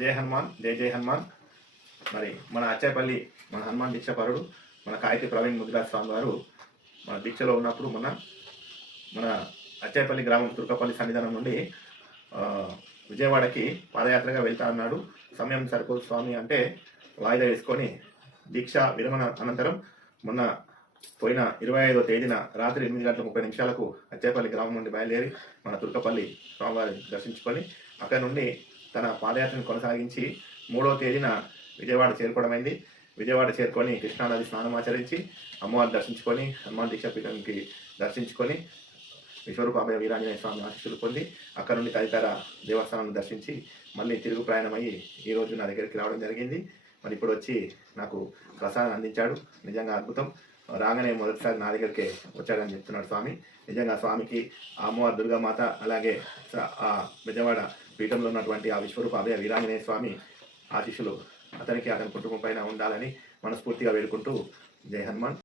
జై హనుమాన్, జై జై హనుమాన్. మరి మన అచ్చేపల్లి మన హనుమాన్ దీక్షపరుడు మన కాయతి ప్రవీణ్ ముదిరాజ్ స్వామి వారు మన దీక్షలో ఉన్నప్పుడు మన అచ్చేపల్లి గ్రామం తుర్కపల్లి సన్నిధానం నుండి విజయవాడకి పాదయాత్రగా వెళ్తా అన్నాడు. సమయం సరిపోదు స్వామి అంటే వాయిదా వేసుకొని దీక్ష విరమణ అనంతరం మొన్న పోయిన 25వ తేదీన రాత్రి 8:30 అచ్చేపల్లి గ్రామం నుండి బయలుదేరి మన తుర్కపల్లి స్వామివారిని దర్శించుకొని అక్కడి నుండి తన పాదయాత్రను కొనసాగించి 3వ తేదీన విజయవాడ చేరుకోవడమైంది. విజయవాడ చేరుకొని కృష్ణానది స్నానం ఆచరించి అమ్మవారిని దర్శించుకొని హనుమాన్ దీక్షపీఠంకి దర్శించుకొని విశ్వరూపాభయ వీరాంజనేయ స్వామి ఆశీస్సులు పొంది అక్కడ నుండి తదితర దేవస్థానాలను దర్శించి మళ్ళీ తిరుగు ప్రయాణమయ్యి ఈరోజు నా దగ్గరికి రావడం జరిగింది. మరి ఇప్పుడు వచ్చి నాకు ప్రసాదం అందించాడు. నిజంగా అద్భుతం. రాగానే మొదటిసారి నా దగ్గరికే వచ్చాడని చెప్తున్నాడు స్వామి. నిజంగా స్వామికి ఆ అమ్మవారి దుర్గామాత అలాగే ఆ విజయవాడ పీఠంలో ఉన్నటువంటి ఆ విశ్వరూప అభయ వీరాంజనేయ స్వామి ఆశీస్సులు అతనికి అతని కుటుంబం పైన ఉండాలని మనస్ఫూర్తిగా వేడుకుంటూ జై హనుమాన్.